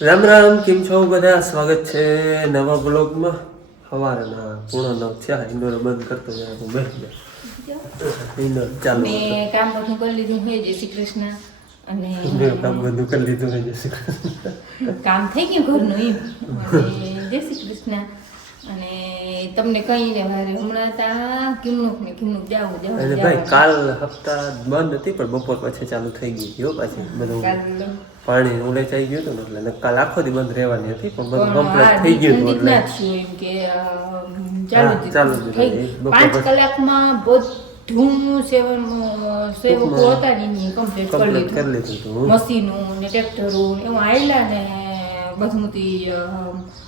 રામ રામ, કેમ છો બધા? સ્વાગત છે નવા બ્લોગમાં. સવારના 9:30 થયા. ઇન્ડોર બંધ કરતો જાય હું બેઠ ઇન્ડોર ચાલુ મેં કામ બધું કરી લીધું હોય. જય શ્રી કૃષ્ણ. અને ઇન્ડોર કામ બધું કરી લીધું હોય. જય શ્રી કૃષ્ણ. કામ થઈ ગયું ઘરનું એમ. અને જય શ્રી કૃષ્ણ. અને તમને કઈ ને વારે હમણાં તા કિમનુક જાવું એટલે ભાઈ કાલ હપ્તા બંધ હતી પણ બપોર પછી ચાલુ થઈ ગઈ હતી પાછી. બધું પાણી ઉલેચાઈ ગયું હતું ને એટલે કાલ આખો દી બંધ રહેવાની હતી પણ બધું કમ્પ્લીટ થઈ ગયું હતું એટલે ચાલુ થઈ 5 કલાકમાં બધું સેવકો હતા ને કમ્પ્લીટ કરી લીધું. મશીનો ને ટ્રેક્ટરો એવું આયલા ને બધું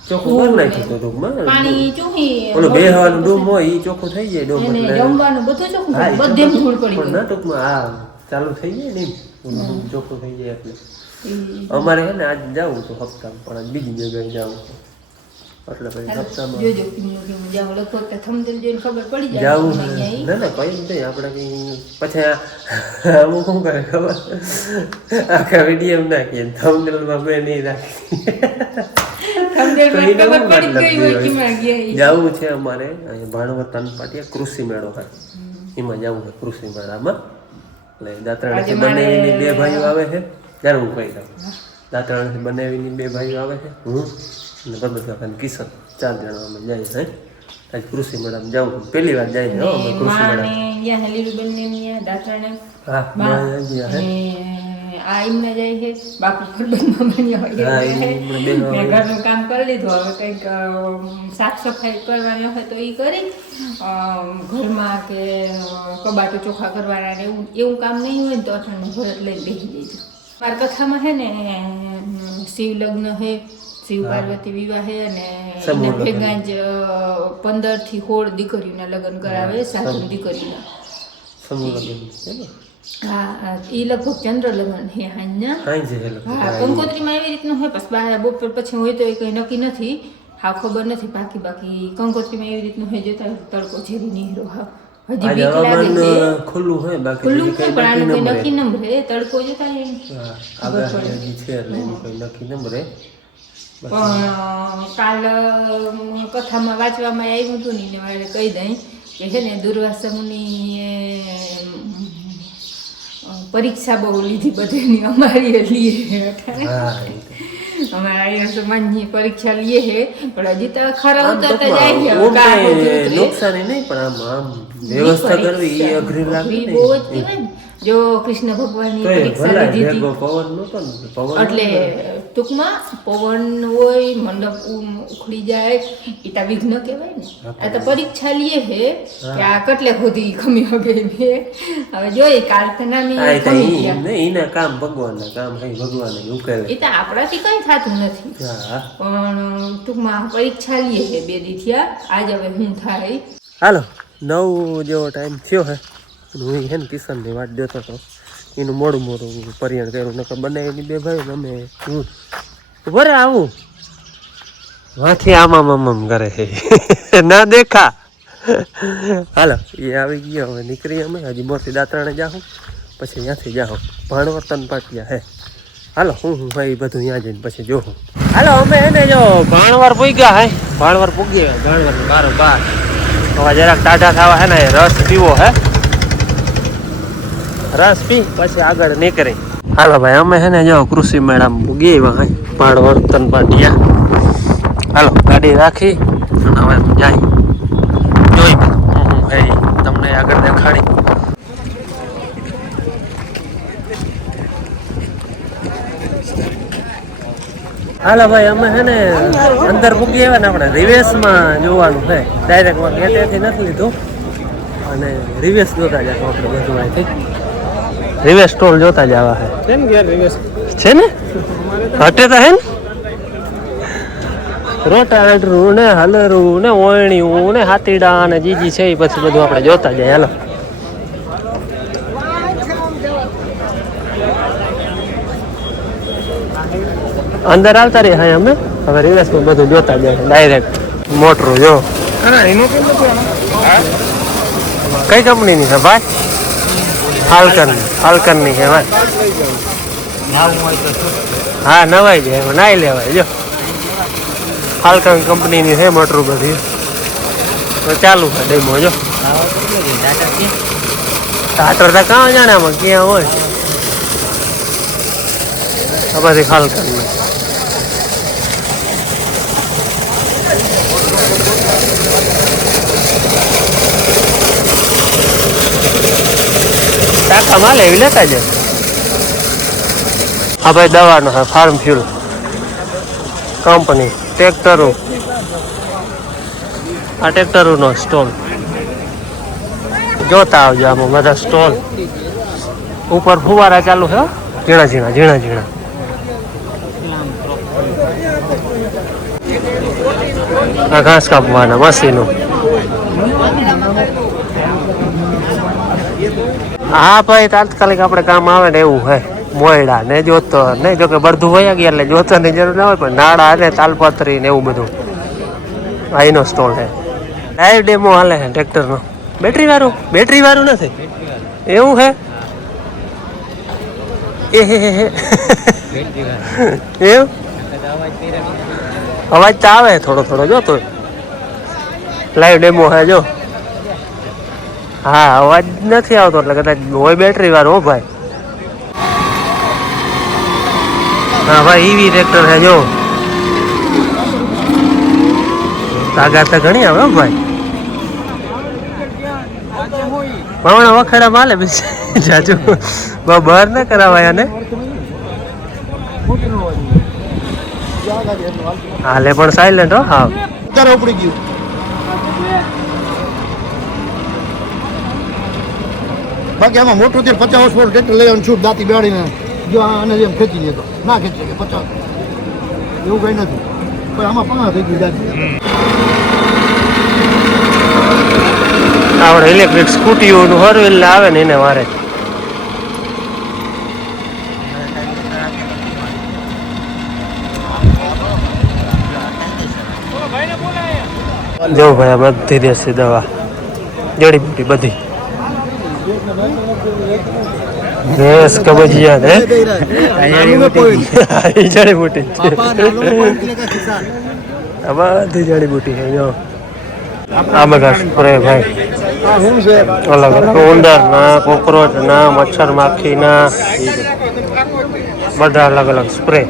ચોખ્ખું કરી નાખ્યું ટૂંકમાં. પાણી ચોખી ઓલો બેહવાનું ડૂમ હોય ઈ ચોખ્ખું થઈ જાય. ડૂમ એટલે જમવાનું બધું ચોખ્ખું બધે ધૂળ પડી પણ ના ટૂંકમાં આ ચાલુ થઈ જાય ને એમ ચોખ્ખું થઈ જાય એટલે અમારે હે ને આજ જાવું તો હપ્તામાં પણ આજ બીજી જગ્યાએ જાવું એટલે પછી હપ્તામાં જોજો કેમ જાવ લગભગ થંબનેલ જોઈને ખબર પડી જાય જાવું. ના ના કઈ નહીં આપણે કઈ પછી અમુક શું કરે ખબર આખા વિડીયો નાખીએ થંબનેલમાં મેં નહીં રાખી. જવું છે અમારે અહીંયા ભાણવર તનપાટિયા કૃષિ મેળો હોય એમાં જવું છે. કૃષિ મેળામાં એટલે દાંતરાણીથી બનાવીને 2 ભાઈઓ આવે છે. ત્યારે હું કહી દઉં દાંતરાણીથી બનાવીને 2 ભાઈઓ આવે છે. હું અને પરબત કાકા અને કિશન 4 જણા અમે જઈએ છે. આજ કૃષિ મેળામાં જવું પહેલી વાર જાય છે અમે કૃષિ મેળા. હા આ એમને જાય છે બાપુ ઘરનું કામ કરી લીધું. હવે કંઈક સાફ સફાઈ કરવાની હોય તો એ કરી ઘરમાં કે કબાટો ચોખ્ખા કરવાના ને એવું કામ નહીં હોય ને તો અઠવાડિયું ભરત લઈને બેસી દેજો. મારી કથામાં છે ને શિવ લગ્ન છે, શિવ પાર્વતી વિવાહ છે અને એના ભેગા જ 15 થી 16 દીકરીઓના લગ્ન કરાવે. સાસુ દીકરીના હા એ લગભગ ચંદ્ર લગ્ન છે હાંજના. હા કંકોત્રીમાં એવી રીતનું હોય. પછી બપોર પછી હોય તો એ કંઈ નક્કી નથી. હા ખબર નથી બાકી કંકોત્રીમાં એવી રીતનું હોય. જોતા તડકો ઝેરી નીકળો. હા હજી બીક લાગે છે. ખુલ્લું હોય પણ આનું કોઈ નક્કી ન રહે. તડકો જોતા પણ કાલ કથામાં વાંચવામાં આવ્યું હતું ને મારે કહી દઈ કે છે ને દુર્વાસા મુનિએ પરીક્ષા બહુ લીધી બધેની. અમારી લીએ અમારા અહીંયા સમાજની પરીક્ષા લીએ છે પણ હજી તો ખરા ઉતરતા જાય છે. નુકસાની નહીં પણ આમ વ્યવસ્થા કરવી એ અઘરી લાગે ને. બહુ જ કહેવાય ને. જો કૃષ્ણ ભગવાનની પરીક્ષા લીધી હતી એટલે ટૂંકમાં પવન હોય મંડપ ઉખડી જાય એટા વિઘ્ન કહેવાય ને. આ તો પરીક્ષા લીએ છે કે આ કેટલે ખોદી ખમી હગે. હવે જોઈ કાલ એના કામ ભગવાનના કામ હે ભગવાન ઉકેલે. એ તો આપણાથી કઈ થતું નથી પણ ટૂંકમાં પરીક્ષા લીએ છે 2 દી થયા. આજ હવે હું થાય. હાલો 9 જેવો ટાઈમ થયો હે. હું હે ને કિશનની વાટ દેતો હતો. એનું મોડું પરિયાણ કર્યું નકર બનાવીને 2 ભાઈ અમે હું ભરે આવું વાથી આમ કરે છે ના દેખા. હાલો એ આવી ગયો. હવે નીકળી અમે હજી મોરથી દાંતરાણે જાઉં પછી ત્યાંથી જાઉં ભાણવર તનપાટિયા હે. હાલો હું ભાઈ બધું ત્યાં જઈને પછી જોઉં. હાલો અમે હે ને જો ભાણવર પૂગ્યા હે. ભાણવર પૂગી ભાણવર 12 હવે જરાક ટાઢા થવા હે ને રસ પીવો હે. રસ પી પછી આગળ નીકળી. હાલો ભાઈ અમે હે ને જો કૃષિ મેળામાં પૂગી ભાણવર તનપાટિયા. હાલો ગાડી રાખી અને હવે જાય જોઈ ભાઈ તમને આગળ દેખાડી. હાલો ભાઈ અમે હે ને અંદર પૂગી આવ્યા ને આપણે રિવેશમાં જોવાનું છે. ડાયરેક્ટ ગેટેથી નથી લીધું અને રિવેશ જોતા જાવ આપણે બધું અહીંથી. રિવેશ સ્ટોલ જોતા જ આવા છે ને હટે તો હે ને રોટાવેટરું ને હલરું ને ઓયણિયું ને હાથીડા ને જીજી છે એ પછી બધું આપણે જોતા જાય. હાલો અંદર આવતા રહી હા અમે હવે રિવેશમાં બધું જોતા જાય ડાયરેક્ટ. મોટરું જો કઈ કંપનીની છે ભાઈ? હાલકરની છે ભાઈ. હા નવાઈ જાય એમાં નાઈ લેવાય જો ફાલ્કન કંપનીની છે મોટર બધી તો ચાલુ છે ડેમો જો ટાટર તો કાં જાણે આમાં ક્યાં હોય આ બધી ફાલ્કન ટાંકા માલે એવી લેતા જાય આ ભાઈ દવાનો છે ફાર્મ ફ્યુલ કંપની ટ્રેક્ટરો આ ટ્રેક્ટરોનો સ્ટોલ જોતા આવજો આમાં બધા સ્ટોલ ઉપર ફુવારા ચાલુ છે ઝીણા ઝીણા આ ઘાસ કાપવાના મશીનો હા ભાઈ તાત્કાલિક આપણે કામ આવે ને એવું હે મોયડા ને જોતો નહીં જો કે બળધું વયા ગયા એટલે જોતાની જરૂર ના હોય પણ નાળા ને તાલપત્રી ને એવું બધું આ એનો સ્ટોલ છે લાઈવ ડેમો હાલે છે ટ્રેક્ટરનો બેટરી વાળું નથી એવું હે એવું અવાજ તો આવે થોડો જોતો લાઈવ ડેમો હે જો હા અવાજ નથી આવતો એટલે કદાચ હોય બેટરી વાળું હો ભાઈ હા ભાઈ ઈવી ટ્રેક્ટર છે જો તાકાત તો ઘણી આવે ભાઈ હમણાં વખેડા માલે બીજું જાજુ બહાર ના કરાવાય ને હાલે પણ સાયલેન્ટ હો હા અત્યારે ઉપડી ગયું બાકી આમાં મોટું થી 50 વર્ષ ટ્રેક્ટર લઈ આવવાનું છું દાંતી બેડીને જો આને એમ ખેંચી લેતો ના ખેંચી શકે 50 એવું કઈ નથી પણ આમાં 50 થઈ ગયું દાંતી આપણે ઇલેક્ટ્રિક સ્કૂટીઓનું હરવેલ આવે ને એને મારે જો ભાઈ આ બધી દેશી દવા જડીબુટી બધી ભેંસ કબજિયાત હે જડીબુટી આ બધી જડીબુટી છે જો આ બધા સ્પ્રે ભાઈ અલગ અલગ ઉંદર ના કોકરોચ ના મચ્છર માખી ના બધા અલગ અલગ સ્પ્રે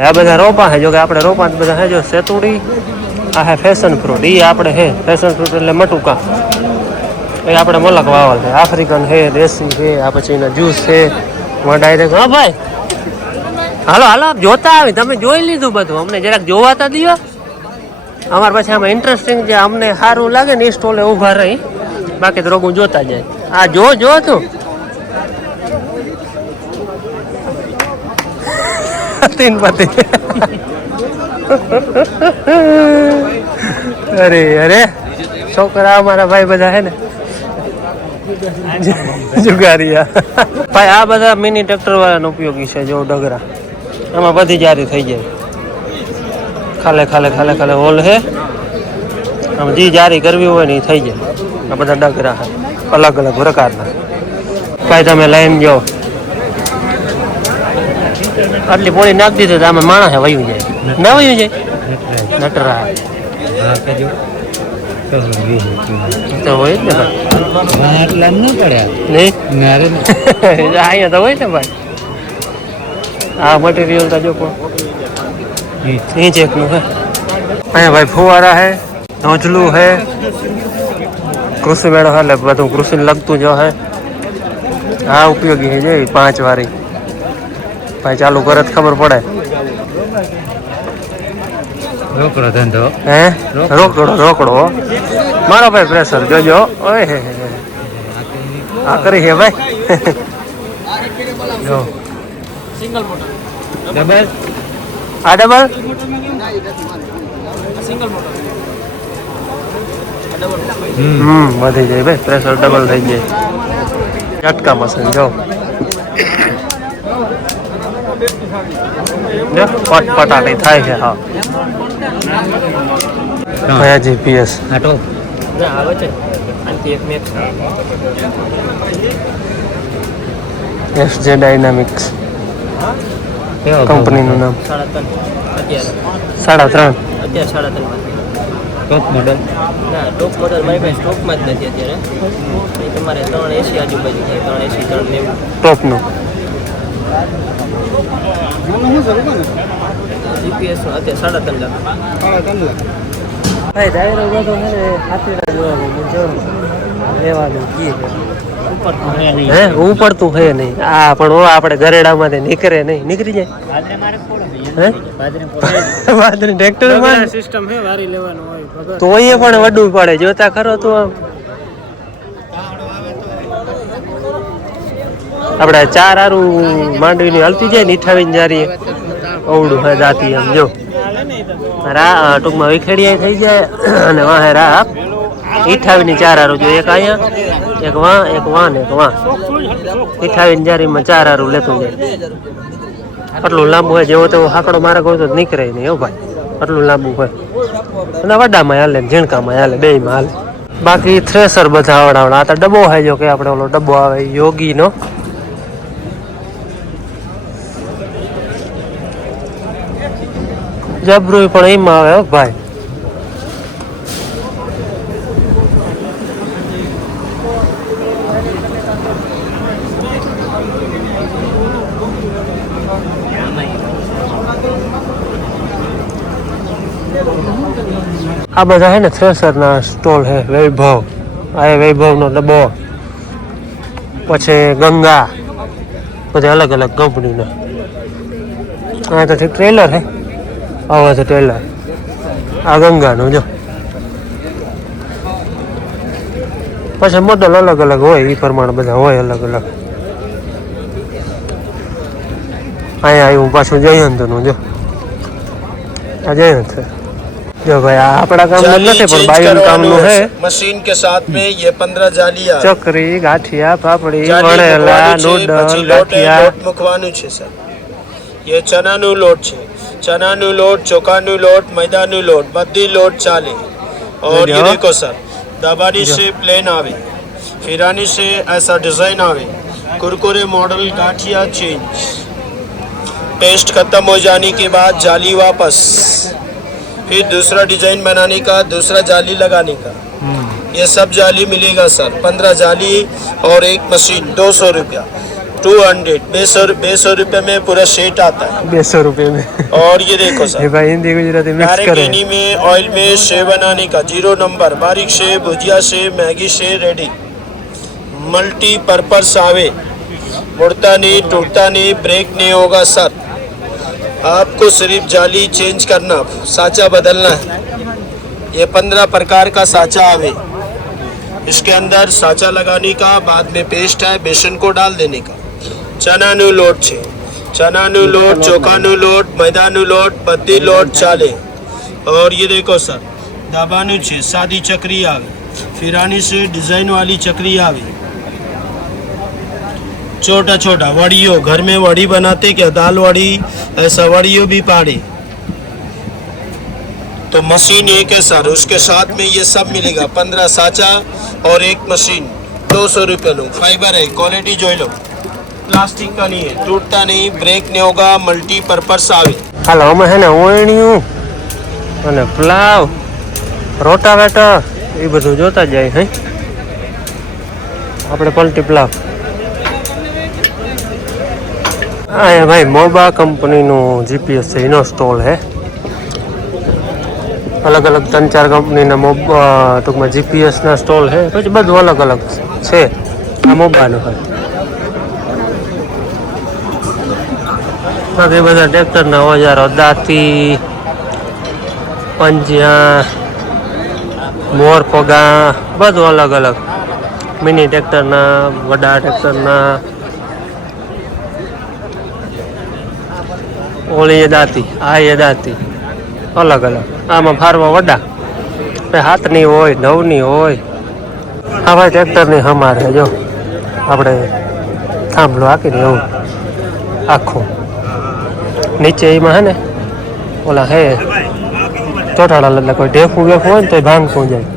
આ બધા રોપા છે જો કે આપણે રોપા બધા હે જો સેતુડી આ હે ફેશન ફ્રૂટ એ આપણે હે ફેશન ફ્રૂટ એટલે મટુકા એ આપણે મલક વાવલ છે આફ્રિકન છે દેશી છે આ પછી એના જ્યુસ છે ડાયરેક્ટ હા ભાઈ હાલો આપ જોતા આવી તમે જોઈ લીધું બધું અમને જરાક જોવા તો દો અમારે પછી આમાં ઇન્ટરેસ્ટિંગ જે અમને સારું લાગે ને એ સ્ટોલે ઊભા રહી બાકી તો રોગું જોતા જાય આ જો તું તીન પતિ અરે છોકરા અમારા ભાઈ બધા હે ને જુગારિયા ભાઈ આ બધા મિની ટ્રેક્ટર વાળાનો ઉપયોગી છે જો ડગરા આમાં બધી જારી થઈ જાય ખાલે હોલ હે આમ જે જારી કરવી હોય ને એ થઈ જાય આ બધા ડગરા અલગ અલગ પ્રકારના ભાઈ તમે લઈને જાઓ આટલી પોળી નાખી દીધું તો આમાં માણસ વયું જાય ના વયું જાય નટરા તો હોય જ ને ભાઈ અહીંયા તો હોય ને ભાઈ આ મટીરિયલ તો જો ચેકનું હે અહીંયા ભાઈ ફુવારા હે નોજલું હે કૃષિ મેળો એટલે બધું કૃષિને લગતું જો હે આ ઉપયોગી છે જે 5 વાળી ભાઈ ચાલુ કરે તો ખબર પડે રોકડો ધંધો હે રોકડો મારો ભાઈ પ્રેશર જોજો ઓય હે આ કરી હે ભાઈ જો સિંગલ મોટર ડબલ આ ડબલ સિંગલ મોટર વધી જાય ભાઈ પ્રેશર ડબલ થઈ જાય ઝટકા મશીન જો પટાટી થાય છે હા કયા જીપીએસ આટો આવે છે આનથી એક મેક એસજે ડાયનામિક્સ કેવા કંપનીનું નામ? 3.5 3.5. અત્યારે 3.5 ટોપ મોડલ ના ટોપ મોડલ મારી પાસે સ્ટોકમાં જ નથી અત્યારે એ તમારે 380 આજુબાજુ થાય 380 390 ટોપનું. જીપીએસ અત્યારે 3.5 લાખ ભાઈ ડાયરો બધો છે ને હાથીના જોવાનું લેવાનું કી હે ઉપડતું હે નહીં. આ પણ આપણે ગરેડામાંથી નીકળે નહીં, નીકળી જાય હે બાદરી ટ્રેક્ટર સિસ્ટમ છે વારી લેવાનું હોય તો એ પણ વડવું પડે. જોતા ખરો તો આમ આપણે 4 હારું માંડવીની હલતી જાય ને 58 જારી અવડું હે દાતી આમ જો ટૂંકમાં વિખેડિયા થઈ જાય અને વાહે રા 58 4 હારું જો એક અહીંયા એક વાં એક વાં ને એક વાં 58 જારીમાં 4 હારું લેતું જાય. આટલું લાંબુ હોય જેવો તેવો હાકડો માર્ગ હોય તો નીકળે નહીં હો ભાઈ, આટલું લાંબુ હોય. અને વડામાં હાલે ને ઝીણકામાં હાલે, બેયમાં હાલે. બાકી થ્રેસર બધા આવડાવડા. આ તો ડબ્બો હોય જો કે આપણે ઓલો ડબ્બો આવે યોગીનો જબરું પણ એમાં આવે હો ભાઈ. આ બધા હે ને થ્રેસરના સ્ટોલ હે. વૈભવ, આ વૈભવનો ડબ્બો, પછી ગંગા, બધા અલગ અલગ કંપનીના. આ તો ટ્રેલર હે, આવા છે ટ્રેલર. આ ગંગાનું જો. પછી મોડલ અલગ અલગ હોય એ પ્રમાણે બધા હોય અલગ અલગ. અહીંયા આવ્યું પાછું જયંતનું જો. આ જયંત છે जो भाई આપણા કામનું નથી પણ બાયું કામનું છે. मशीन के साथ में ये 15 जालियां ચકરી, ગાંઠિયા, પાપડી, વણેલા, નૂડલ, ગાંઠિયા. લોટ મૂકવાનું છે સર. ये ચનાનું લોટ છે, ચનાનું લોટ, ચોખાનું લોટ, मैदाનું લોટ, બધી લોટ ચાલે. और ये देखो सर, दबानी से प्लेन आवे, फिरानी से ऐसा डिजाइन आवे, Kurkure model ganthiya change, taste खत्म हो जाने के बाद जाली वापस, फिर दूसरा डिजाइन बनाने का, दूसरा जाली लगाने का. ये सब जाली मिलेगा सर. 15 जाली और एक मशीन 200 रुपया, 200 200 रुपये में पूरा सेट आता है. 200 रुपये में. और ये देखो ये सर, भाई हिंदी गुजराती मिक्स डायरेक्ट करे. घी में ऑयल में शेव बनाने का 0 नंबर, बारीक शेव, भुजिया शेव, मैगी शेव रेडी. मल्टीपर्पज आवे, मुड़ता नहीं, टूटता नहीं, ब्रेक नहीं होगा सर. आपको सिर्फ जाली चेंज करना, साचा बदलना है. ये 15 प्रकार का साचा आवे. इसके अंदर साचा लगाने का, बाद में पेस्ट है, बेसन को डाल देने का. चनाનું લોટ છે, चनाનું લોટ, ચોખાનું લોટ, मैदाનું લોટ, બધી લોટ ચાલે. और ये देखो सर, दाबाનું છે, सादी चक्री आवे, फिरानी से डिजाइन वाली चक्री आवे. छोटा छोटा वड़ियों, घर में वड़ी बनाते क्या, दाल वड़ी, ऐसा वड़ियों भी पाड़े. तो मशीन एक है सर, उसके साथ में ये सब मिलेगा. 15 साचा और एक मशीन 200 रुपये लो. फाइबर है, क्वालिटी जो लो, प्लास्टिक का नहीं है, टूटता नहीं, ब्रेक नहीं होगा, मल्टीपर्पज आवे. હાલો અમે છે ને ઓયણિયું અને પ્લાવ, રોટાવેટર એ બધું જોતા જાય હે આપણે. પલટી પ્લાવ આ ભાઈ મોબા કંપનીનું જીપીએસ છે, એનો સ્ટોલ હે. અલગ અલગ 3-4 કંપનીના ટૂંકમાં જીપીએસના સ્ટોલ છે. પછી બધું અલગ અલગ છે. આ મોબાનું હોય. બાકી બધા ટ્રેક્ટરના ઓજારો, દાંતી, પંજિયા, મોર પગા, બધું અલગ અલગ. મિની ટ્રેક્ટરના, વડા ટ્રેક્ટરના, ઓળી એ દાંતી, આ એ દાંતી, અલગ અલગ. આમાં ફારવા વડા 7ની હોય, 9ની હોય. આ ભાઈ ટ્રેક્ટરની હમારે જો આપણે થાંભલો હાકીને એવું આખું. નીચે એમાં હે ને ઓલા હે ચોટાડા, એટલે કોઈ ઢેફું બેફું હોય ને તો ભાંગતું જાય.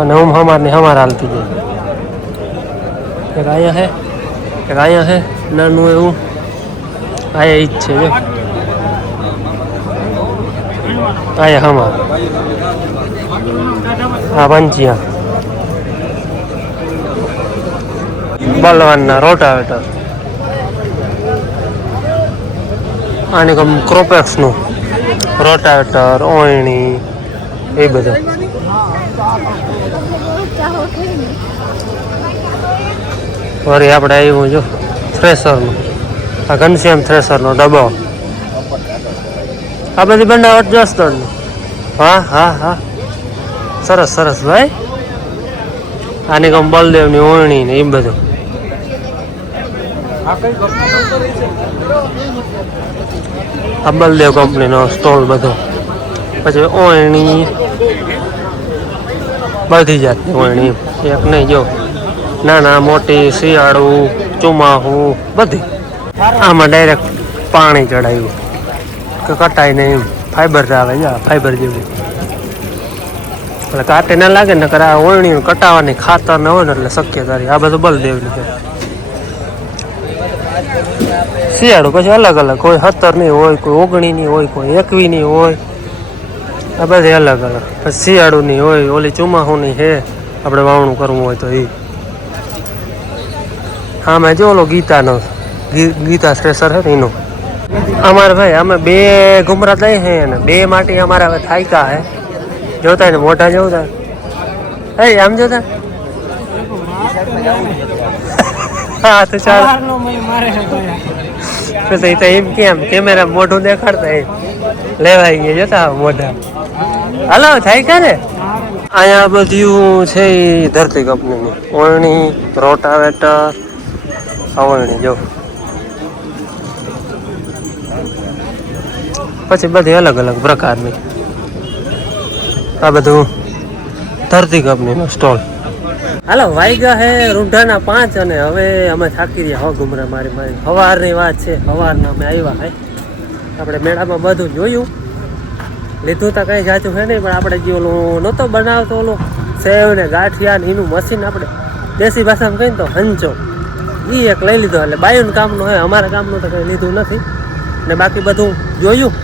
અને હમારની હમાર હાલતી જાય. એક અહીંયા હે, એક અહીંયા હે નાનું એવું. આ એ જ છે જો આ હમા આ પંચિયા બલવાનના રોટાવેટર આની કમ ક્રોપેક્સનું રોટાવેટર ઓયણી એ બધું વળી આપણે આવ્યું જો થ્રેસરનું આ ઘનશ્યામ થ્રેસરનો ડબ્બો આ બધી બનાવટ જસદણની હા હા હા સરસ સરસ ભાઈ આની કમ બલદેવની ઓયણી ને એ બધું આ બલદેવ કંપનીનો સ્ટોલ બધો પછી ઓયણી બધી જાતની ઓયણી એક નહીં જો નાના મોટી શિયાળું ચોમાહું બધી આમાં ડાયરેક્ટ પાણી ચડાવ્યું કે કટાય નહીં એમ ફાઈબર આવે જા ફાઈબર જેવું એટલે કાંટે ના લાગે ને આ ઓયણી કટાવાની ખાતર ન હોય ને એટલે શક્ય તારી આ બધું બલદેવની છે શિયાળું પછી અલગ અલગ કોઈ 17 ની હોય કોઈ 19 ની હોય કોઈ 21 ની હોય આ બધી અલગ અલગ પછી શિયાળુની હોય ઓલી ચોમાહુની છે આપણે વાવણું કરવું હોય તો એ હા મેં જો ઓલો ગીતાનો ગીતા થ્રેસર છે ને એનું અમારે ભાઈ અમે 2 ઘુમરા લઈ છે ને 2 માટે અમારા હવે થાયકા હે જોતા ને મોઢા જોતા એ આમ જોતા હા તો ચાલ પછી તો એમ કેમ કેમેરા મોઢું દેખાડતા એ લેવાઈ ગયા જોતા મોઢા હલો થાય કા ને અહીંયા બધું છે એ ધરતી કંપનીની ઓયણી રોટાવેટર ઓયણી જો પછી બધી અલગ અલગ પ્રકારની આ બધું ધરતી કંપનીનો સ્ટોલ હાલો વાગ્યા હે રૂંઢાના 5 અને હવે અમે થાકી રહ્યા હો ઘુમરા મારી સવારની વાત છે સવારના અમે આવ્યા હે આપણે મેળામાં બધું જોયું લીધું તો કંઈ જાચું છે નહીં પણ આપણે જે ઓલું નહોતો બનાવતો ઓલું સેવ ને ગાંઠિયા ને એનું મશીન આપણે દેશી ભાષામાં કહીને તો હંચો એ એક લઈ લીધો એટલે બાયુનું કામનું હોય અમારા કામનું તો કંઈ લીધું નથી ને બાકી બધું જોયું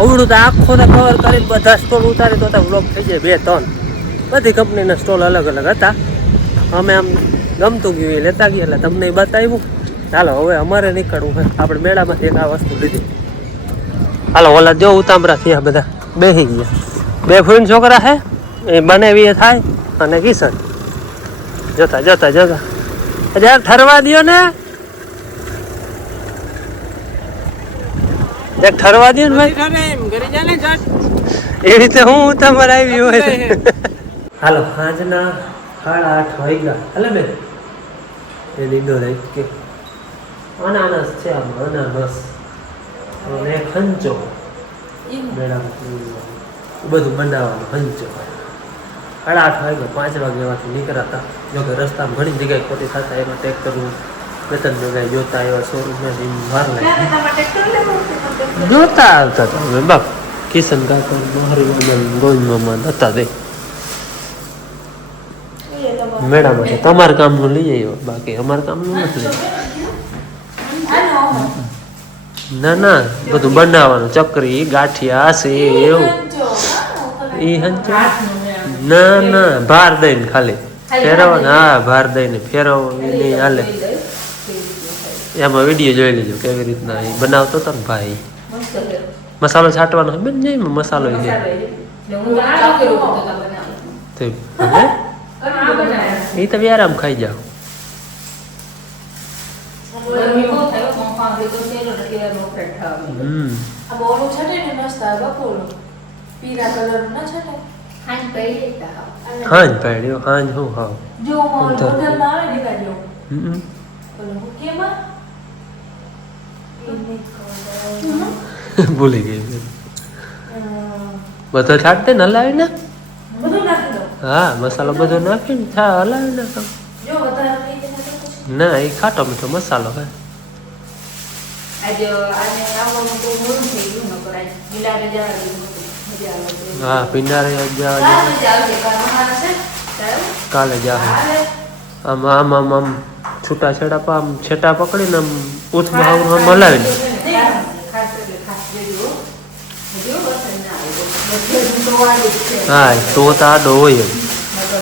અવડું તો આખો તો કવર કરીને બધા સ્ટોલ ઉતારી તો વ્લોગ થઈ જાય 2-3 બધી કંપનીના સ્ટોલ અલગ અલગ હતા અમે આમ ગમતું ગયું એ લેતા ગયા એટલે તમને એ બતાવ્યું ચાલો હવે અમારે નીકળવું હોય આપણે મેળામાંથી એક આ વસ્તુ લીધી હાલો ઓલા જો ઉતામરા થયા બધા બેસી ગયા 2 ફૂન છોકરા છે એ બનાવી થાય અને કિશન જોતા જોતા જોતા યાર ઠરવા દો ને એક ઠરવા દો ને ભાઈ એવી રીતે હું તમારે આવી હોય હાલો સાંજના 8:30 વાગ્યા હાલે બેન એ લીધો રહી કે અનાનસ છે આમાં અનાનસ અને ખંચો મેડમ બધું બનાવવાનું ખંચો 8:30 વાગ્યા 5 વાગ્યામાંથી નીકળ્યા જો કે રસ્તામાં ઘણી જગ્યાએ ખોટી થતા એમાં ટેક કરવું વેતન જગ્યાએ જોતા એવા શોરૂમમાં વાર લાગી જોતા આવતા હતા બાપ કિશન કાકા મારી ગોવિંદ મામા હતા તે મેળા માટે તમારા કામનું લઈ આવ્યો બાકી અમારા કામનું નથી લઈ ના ના બધું બનાવવાનું ચકરી ગાંઠિયા છે એવું એ હંચો ના ના ભાર દઈને ખાલી ફેરવવાનું હા ભાર દઈને ફેરવો નહીં હાલે એમાં વિડીયો જોઈ લેજો કેવી રીતના એ બનાવતો હતો ને ભાઈ મસાલો છાંટવાનો હોય બેન નહીં મસાલો એ તમે આરામ ખાઈ જાઓ હાંજ પાડ્યો હાંજ હું હાવ ભૂલી ગઈ બધો છાંટતે ને હલાવી ને હા મસાલો બધો નાખીને હલાવી નાખ ના એ ખાટો મીઠો મસાલો હે હા પિંડારે જવા કાલે જા આમ આમ આમ આમ છૂટા છેડા આમ છેટા પકડીને આમ ઉથમાં આમ હલાવીને એટલે જ તો આવી જ છે હા તો આડો હોય એમ